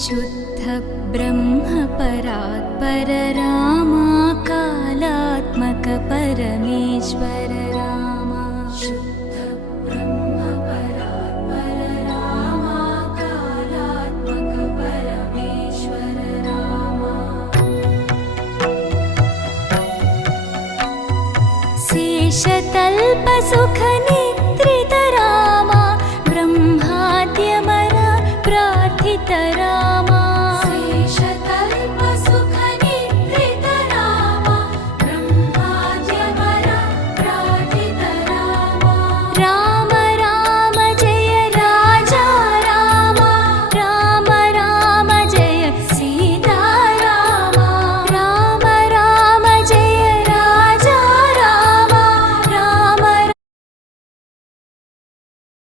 शुद्ध ब्रह्म परात्पर रामा कालात्मक परमेश्वर रामा शुद्ध ब्रह्म परात्पर रामा कालात्मक परमेश्वर रामा शेषतल्प